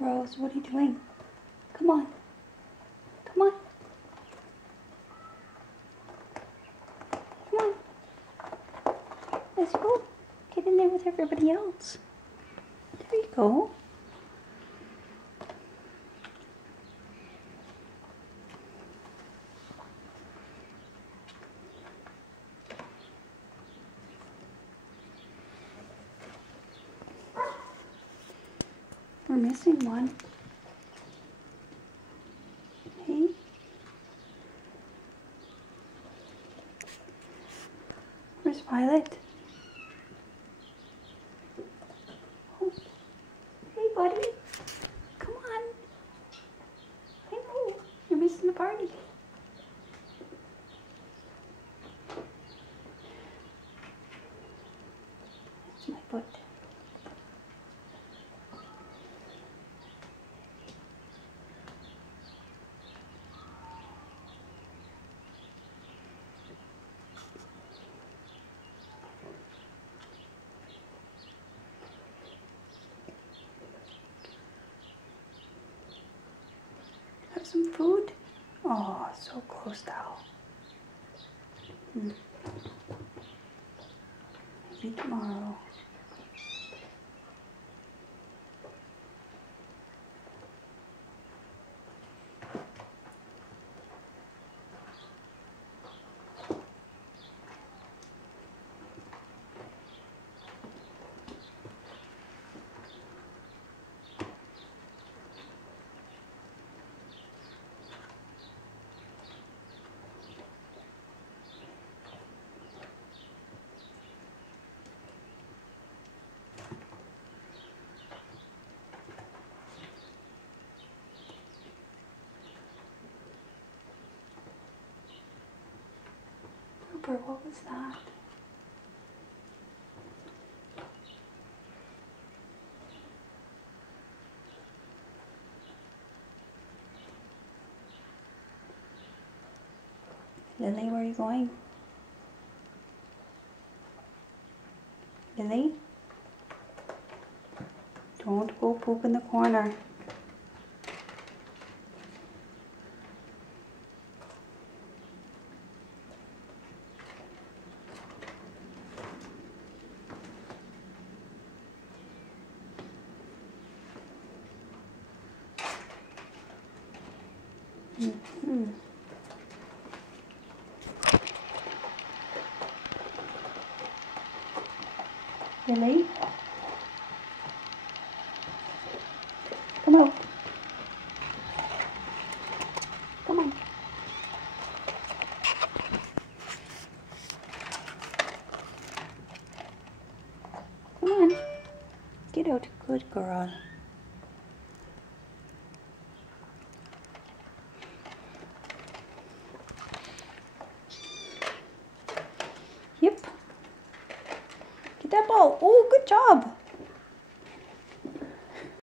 Rose, what are you doing? Come on. Come on. Come on. Let's go. Get in there with everybody else. There you go. We're missing one. Hey? Where's Violet? Oh. Hey, buddy. Come on. I know. You're missing the party. That's my foot. Have some food? Oh, so close now. Maybe tomorrow. Rupert, what was that? Lily, where are you going? Lily? Don't go poop in the corner. Lily? Come out. Come on. Come on. Get out. Good girl. Yep. Get that ball. out. Oh, good job.